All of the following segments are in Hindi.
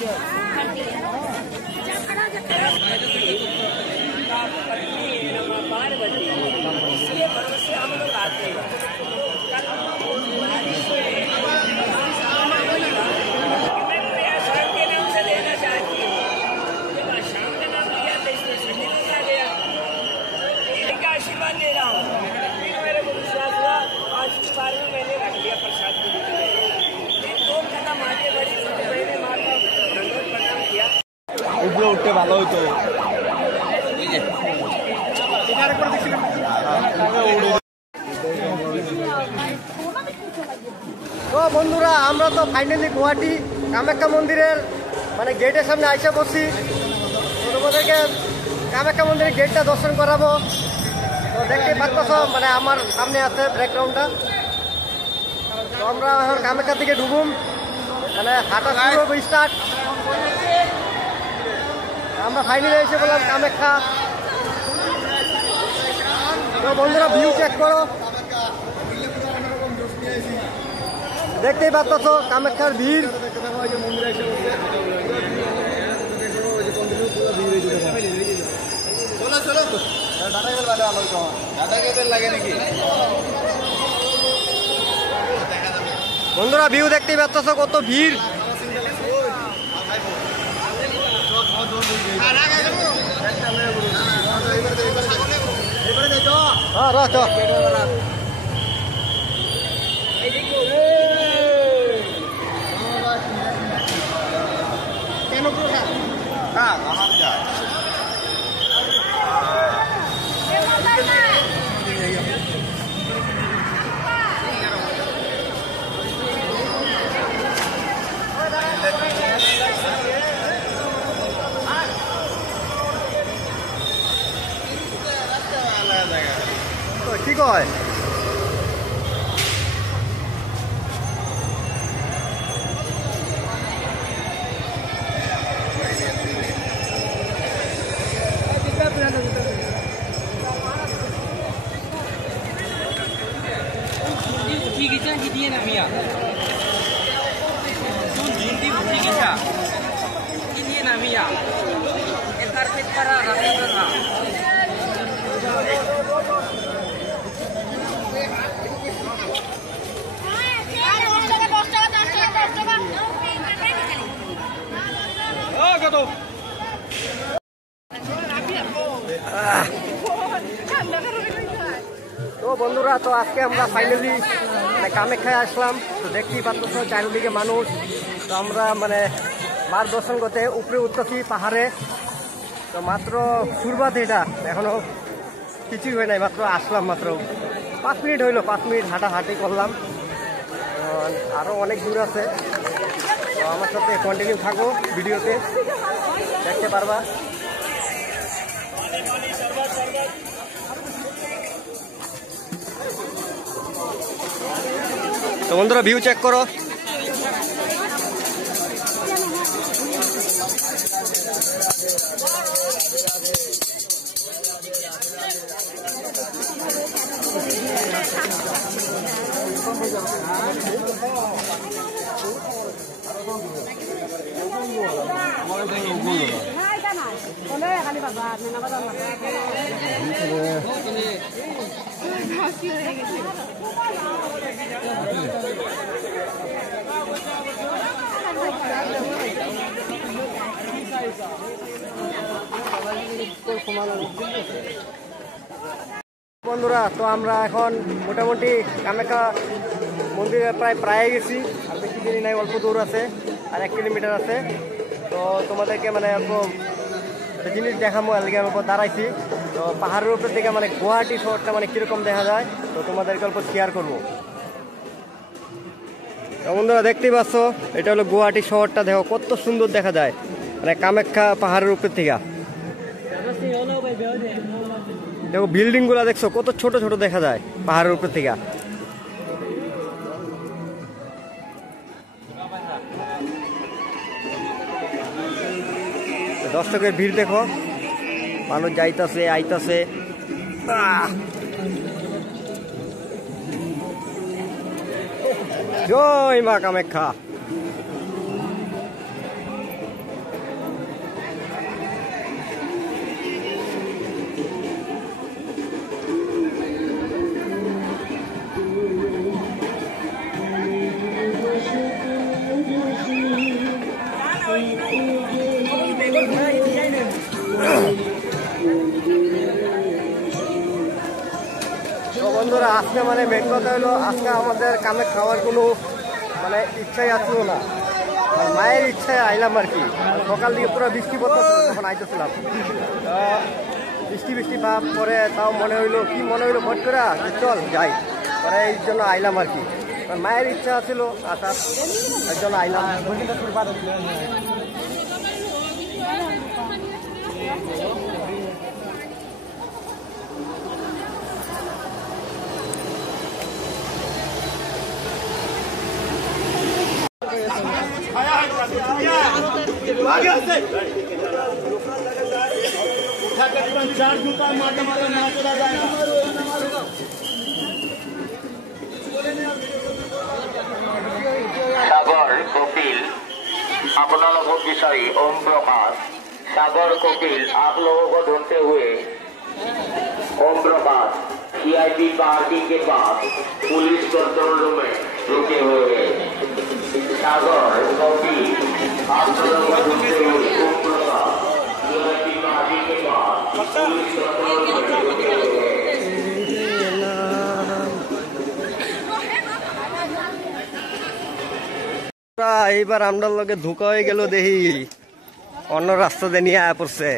इसके भरोसे हम लोग आते हैं। आशीर्वाद ले रहा हूँ, मेरे को विश्वास हुआ। आज की बार में मैंने रख लिया प्रसाद को दो कदम आगे बढ़ी, मैंने माता धन्यवाद प्रणाम किया। উপরে উঠতে ভালো হতো। তো বন্ধুরা আমরা তো ফাইনালি গুয়াহাটি কামাখ্যা মন্দিরের মানে গেটের সামনে আইসা বসছি। তোমাদেরকে কামাখ্যা মন্দিরের গেটটা দর্শন করাবো। তো দেখতে পাচ্ছ মানে আমার সামনে আছে ব্যাকগ্রাউন্ডটা। তো আমরা এখন কামাখ্যা থেকে ঢুকুম, মানে হাঁটা শুরু স্টার্ট। আমরা ফাইনালি এসে বললাম কামাখ্যা। তো বন্ধুরা ভিউ চেক করো, দেখতেই পাচ্ছ কামাখ্যার ভিড়। বন্ধুরা ভিউ দেখতেই পাচ্ছ কত ভিড়। কি কয় তো বন্ধুরা, তো আজকে আমরা ফাইনালি কামাখ্যায় আসলাম। তো দেখতেই পাচ্ছ চারিদিকে মানুষ। তো আমরা মানে মার দর্শন করতে উপরে উঠতেছি পাহাড়ে। তো মাত্র শুরুবাত, এটা এখনো কিছুই হয় নাই, মাত্র আসলাম, মাত্র 5 মিনিট হইলো। 5 মিনিট হাঁটাহাঁটি করলাম, আরও অনেক দূর আছে। তো আমার সাথে কন্টিনিউ থাকো, ভিডিওতে দেখতে পারবা। তো বন্ধুরা ভিউ চেক করো। বন্ধুরা, তো আমরা এখন মোটামুটি কামাখ্যা মন্দিরে প্রায় গেছি। আর বেশি দেরি নাই, অল্প দূর আছে, আর 1 কিলোমিটার আছে। তো তোমাদেরকে মানে অল্প জিনিস দেখাবো, এর লিগে উপর দাঁড়াইছি। তো পাহাড়ের উপর থেকে মানে গুয়াহাটি শহরটা মানে কিরকম দেখা যায়, তো তোমাদেরকে অল্প শেয়ার করবো। তো বন্ধুরা দেখতেই পাচ্ছ, এটা হলো গুয়াহাটি শহরটা। দেখো কত সুন্দর দেখা যায় মানে কামাখ্যা পাহাড়ের উপর থেকে। দেখো বিল্ডিং গুলা দেখছো কত ছোট ছোট দেখা যায় পাহাড়ের উপর থেকে। দর্শকের ভিড় দেখো, মানুষ যাইতাছে আইতাছে। জয় মা কামাখ্যা। আজকে মানে মেন কথা হলো আজকে আমাদের কামে খাওয়ার কোনো মানে ইচ্ছাই আসলো না, মায়ের ইচ্ছায় আইলাম আর কি। সকাল দিকে পুরো বৃষ্টি পড়তেছিল যখন আইতেছিলাম, বৃষ্টি ভাব পরে তাও মনে হইলো ভোট করে যে চল যাই, পরে এই জন্য আইলাম আর কি। মায়ের ইচ্ছা ছিল আসার, এর জন্য আইলাম। সাগর কপিল আপোনালোকৰ বিচাৰি ओम प्रकाश सागर कपिल आप लोगों को ढूंढते हुए ओम प्रकाश सीआईपी पार्किंग के पास पुलिस कंट्रोल रूम में रुके हुए हैं। सागर कपिल आप लोगों को ढूंढते हुए ओम प्रकाश सीआईपी पार्किंग के पास पुलिस कंट्रोल रूम में रुके हुए हैं। এইবার আমরা লগে ধোকা হয়ে গেল, দেখি অন্য রাস্তাতে নিয়ে আয়া পড়ছে।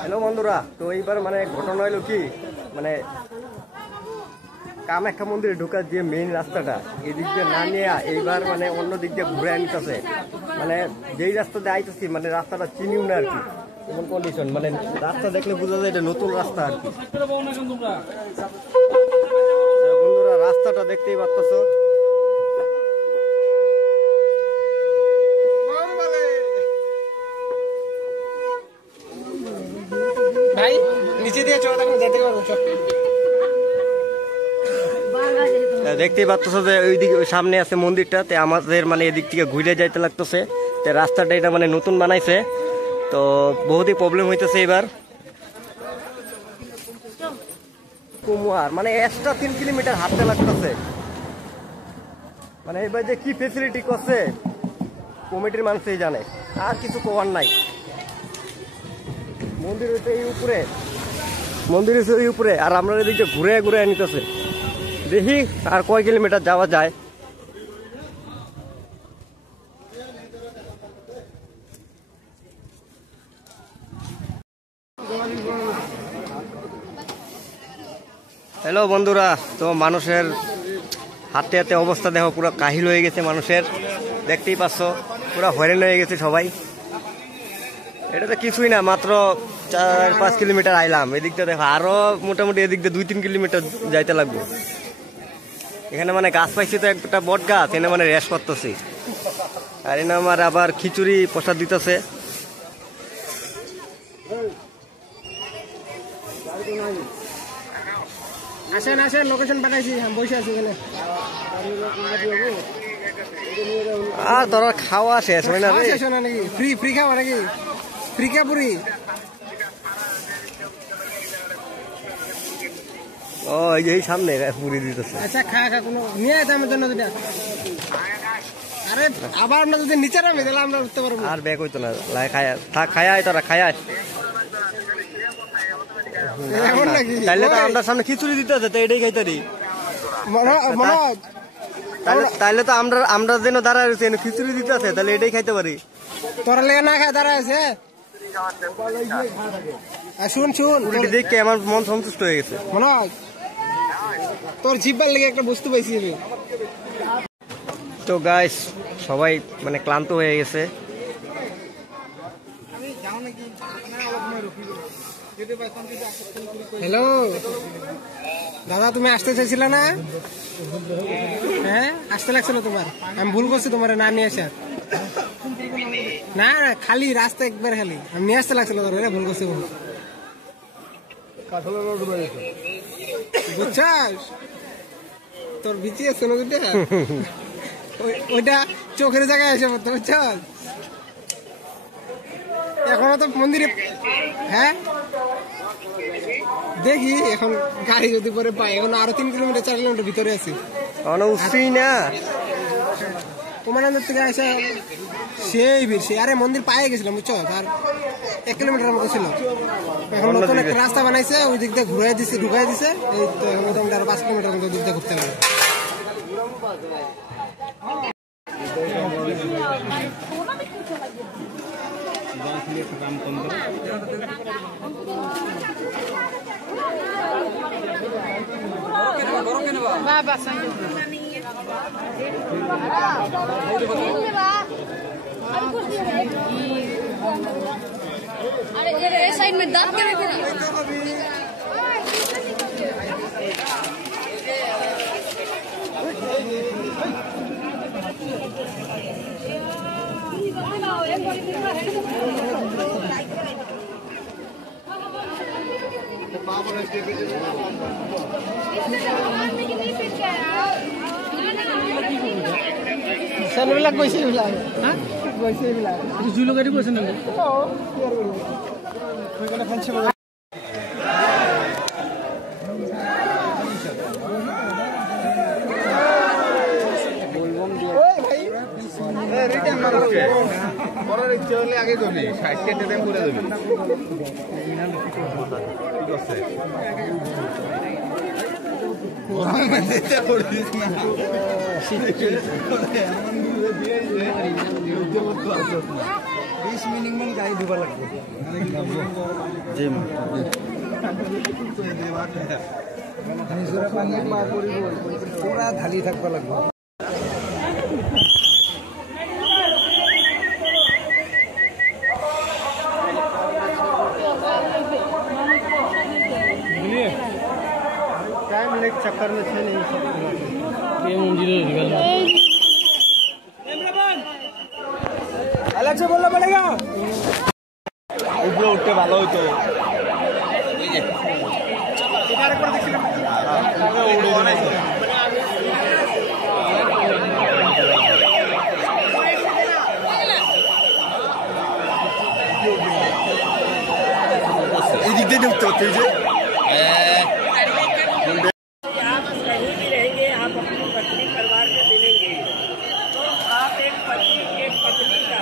হ্যালো বন্ধুরা, তো এইবার মানে ঘটনা হইলো কি, মানে কামাখ্যা মন্দিরে ঢোকার যে মেইন রাস্তাটা এই দিক দিয়ে না নিয়ে এইবার মানে অন্য দিক দিয়ে ঘুরে আনতেছে। মানে যেই রাস্তাতে আইতেছি মানে রাস্তাটা চিনিও না আর কি, এমন কন্ডিশন। মানে রাস্তা দেখলে বোঝা যায় এটা নতুন রাস্তা আর কি। বন্ধুরা রাস্তাটা দেখতেই পাচ্ছ, ভাই নিচে দিয়ে চলো, তখন যেতে পারবো। দেখতেই পাচ্ছ যে ওইদিকে সামনে আছে মন্দিরটাতে, আমাদের মানে এদিক থেকে ঘুরে যাইতে লাগতেছে। তো রাস্তাটা এটা মানে নতুন বানাইছে, তো বহুতই প্রবলেম হইতেছে এবার। কুমার মানে এক্সট্রা 3 কিলোমিটার হাঁটতে লাগতেছে। মানে এবার যে কি ফেসিলিটি করছে কমিটির মানুষই জানে, আর কিছু করার নাই। মন্দির হচ্ছে এই উপরে, আর আমরা এদিকে ঘুরে ঘুরে নিতেছে। দেখি আর কয় কিলোমিটার যাওয়া যায়। হ্যালো বন্ধুরা, তো মানুষের হাতে হাতে অবস্থা দেখো, পুরো কাহিল হয়ে গেছে মানুষের, দেখতেই পাচ্ছ পুরো হয়রান হয়ে গেছে সবাই। এটা তো কিছুই না, মাত্র 4-5 কিলোমিটার আইলাম। এদিকটা দেখো আরো মোটামুটি এদিক দিয়ে 2-3 কিলোমিটার যাইতে লাগবো। এখানে মানে গাছ পাইছি তো একটা বট গাছ, এনে মানে রেস করতেছি। আর এনে আমার আবার খিচুড়ি প্রসাদ দিতেছে। আসেন লোকেশন পাঠাইছি, বসে আছি এখানে। আর তোরা খাওয়া শেষ হয় না রে? শেষ হয় না নাকি? ফ্রি খাওয়া নাকি? ফ্রি কা পুরি? ও এই সামনে পুরি দিতেছে। আচ্ছা খা কোনো নিয়ে আসে আমার জন্য দুটা। আরে আবার আমরা যদি নিচে নামি তাহলে আমরা উঠতে পারবো। আর ব্যাগ হইতো না, খায় তোরা খায়। তাইলে তো আমরা সামনে খিচুড়ি দিতে আছে, তো এটাই খাইতারি। তাইলে তো আমরা যেন দাঁড়ায় রয়েছে খিচুড়ি দিতে আছে, তাহলে এটাই খাইতে পারি। তোরা লেগে না খায় দাঁড়ায় আছে। শুন দেখে আমার মন সন্তুষ্ট হয়ে গেছে। মনোজ, তোর জিব্বার লেগে একটা বস্তু পাইছি। তো গাইস সবাই মানে ক্লান্ত হয়ে গেছে। হ্যালো দাদা, তুমি আসতে চাইছিলে না? হ্যাঁ আসতে লাগছিল তোমার, আমি ভুল করছি তোমার না নিয়ে আসা। না খালি রাস্তা একবার খালি আমি নিয়ে আসতে লাগছিল তোর, ভুল করছি। বুঝছাস তোর বিচি আছে না দুটা, ওইটা চোখের জায়গায় এসে পড়তো, বুঝছাস? এখনো তো মন্দিরে, হ্যাঁ দেখি এখন গাড়ি যদি পরে পাই। এখন আরো 3 কিলোমিটার 4 কিলোমিটার ভিতরে আছি, না তোমার থেকে আসা সেই ভিড়। আরে মন্দির পায়ে গেছিলাম বুঝছো, আর 1 কিলোমিটার মতো ছিল। এখন নতুন একটা রাস্তা বানাইছে, ওই দিক দিয়ে ঢুকাই দিছে, এই তো এখন মোটামুটি আরো 5 কিলোমিটার মতো দিক দিয়ে ঘুরতে হবে। अरे ये साइड में दांत क्या रखे ना সেলবিলাক গৈছে এইবিলাক হা গৈছে এইবিলাক জুলু গাড়ী গৈছে না ওইখানে ফেন্সি পরের ইচ্ছে হলে আগে যাবি 60 কেটে দেন করে যাবি মিনিমাম গাড়ি দিবা লাগবে নিজরা পানী পাৰ কৰিব পুৰা ঢালি থাকিব লাগিব। टाइम लेक चक्कर में थे नहीं सब ये मंदिर अलग से बोलना पड़ेगा উপরে উঠতে ভালো হতো এই দিক দিয়ে ঢুকতে হচ্ছে যে आप कहीं भी रहेंगे, आप अपनी पत्नी परिवार में मिलेंगे तो आप एक पत्नी का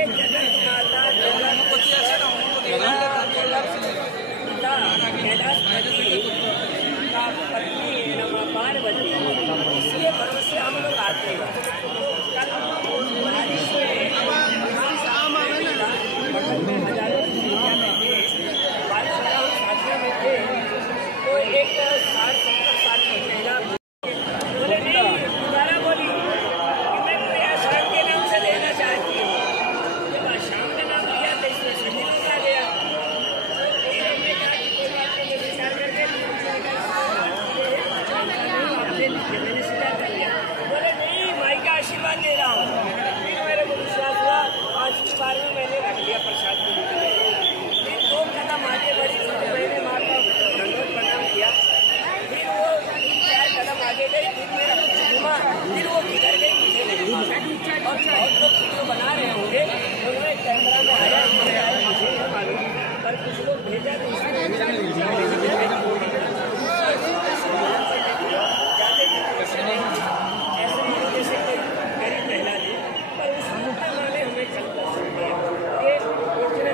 एक जगत माता कैलाशपति का पत्नी नमा पार्वती, इसके भरोसे हम लोग आते हैं। कल बारिश में हजारों की संख्या में थे, बारिश साथियों में थे, तो एक 60-70 साल की महिला बोले नहीं, दोबारा बोली कि मैं कोई आसाम के नाम से लेना चाहती हूँ। जब आसाम का नाम लिया तो इसमें सभी लोग आ गया। फिर हमने कहा कि कोई बात नहीं, विचार करके मैंने सीधा कर लिया। बोले नहीं, माई का आशीर्वाद दे रहा हूँ। फिर मेरे को विश्वास हुआ, आज की बार में मैंने रख लिया प्रसाद को लेकर। फिर 2 कदम आगे बढ़ी, मैंने माँ का दंडवत प्रणाम किया। फिर वो 4 कदम आगे गई, फिर मेरा घुमा, फिर वो किधर गई मुझे नहीं मालूम। और बहुत लोग वीडियो बना रहे होंगे, उन्होंने कैमरा में आया मुझे नहीं मालूम, पर कुछ लोग भेजा तो इसमें ऐसे नहीं जैसे कोई गरीब महिला थी, पर उस मुद्दे वाले हमें कल दर्शन दिया कि इतने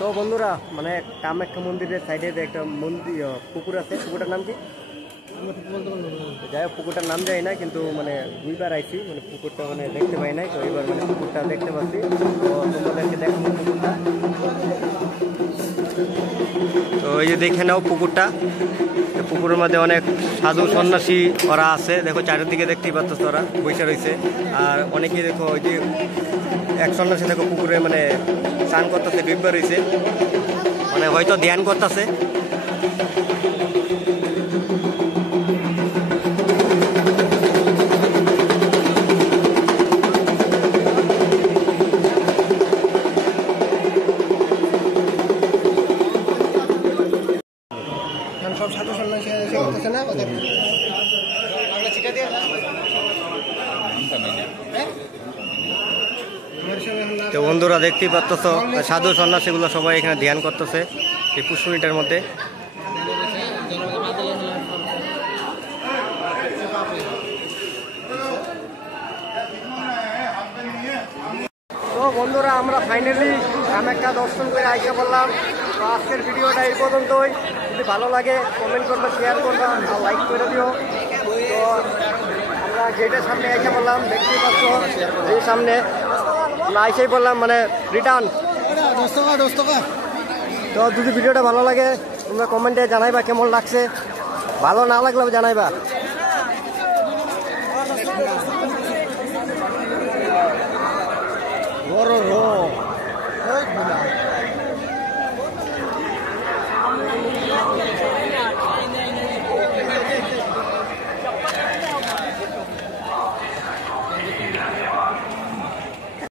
তো বন্ধুরা মানে কামাখ্যা মন্দিরের সাইডে একটা মন্দির পুকুর আছে, পুকুরটার নাম কি যাই হোক, পুকুরটার নাম যাই না, কিন্তু মানে 2বার আইছি, মানে পুকুরটা মানে দেখতে পাই নাই, তো এবার মানে পুকুরটা দেখতে পাচ্ছি। তো তোমাদেরকে দেখাবো পুকুরটা। তো এই যে দেখে নাও পুকুরটা, পুকুরের মধ্যে অনেক সাধু সন্ন্যাসী ওরা আছে, দেখো চারিদিকে দেখতেই পাচ্ছ ওরা বসে রয়েছে। আর অনেকেই দেখো ওই যে এক সন্ন্যাসী দেখো পুকুরে মানে স্নান করতেছে, ডুববে রয়েছে, মানে হয়তো ধ্যান করতেছে। সব সাধু সন্ন্যাসী এসে করতেছে না ওদের তো বন্ধুরা দেখতেই পাচ্ছ সাধু সন্ন্যাসীগুলো সবাই এখানে ধ্যান করতেছে এই 5 মিনিটের মধ্যে। তো বন্ধুরা আমরা ফাইনালি কামাখ্যা দর্শন করে আইসা বললাম। তো আজকের ভিডিওটা এই পর্যন্তই। যদি ভালো লাগে কমেন্ট করবে, শেয়ার করবে আর লাইক করে দিও। তো আমরা গেটের সামনে আইসা বললাম, দেখতেই পাচ্ছ এই সামনে আমরা আইসাই বললাম মানে রিটার্ন। তো যদি ভিডিওটা ভালো লাগে তোমরা কমেন্টে জানাইবা কেমন লাগছে, ভালো না লাগলেও জানাইবা। বড়